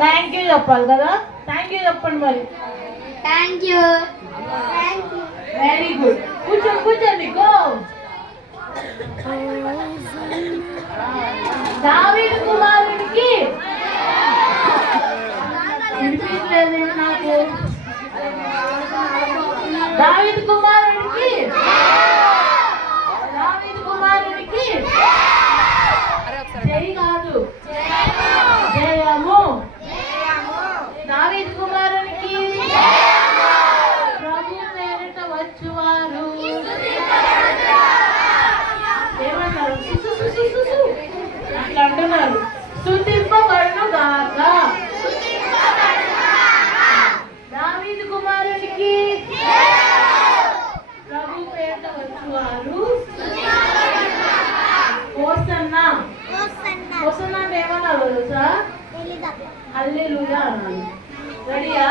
Thank you చెప్పాలి కదా. Thank you చెప్పండి మరి. Thank you. Very good. కూర్చోండి. గో. దావీదు కుమారుడికి వినిపించలేదు నాకు. దావీదు కుమారుడికి జై కాదు, జయము. దావీదు కుమారునికి ప్రభు పేరిట వచ్చువారు ఏమన్నారు? అట్లా అంటున్నారు. స్తుతింపబడును గాక. దావీదు కుమారునికి ప్రభు పేరిట వచ్చువారు హోసన్నా. హోసన్నా అంటే ఏమన్నారు తెలుసా? హల్లెలూయా అన్నారు. రెడీయా?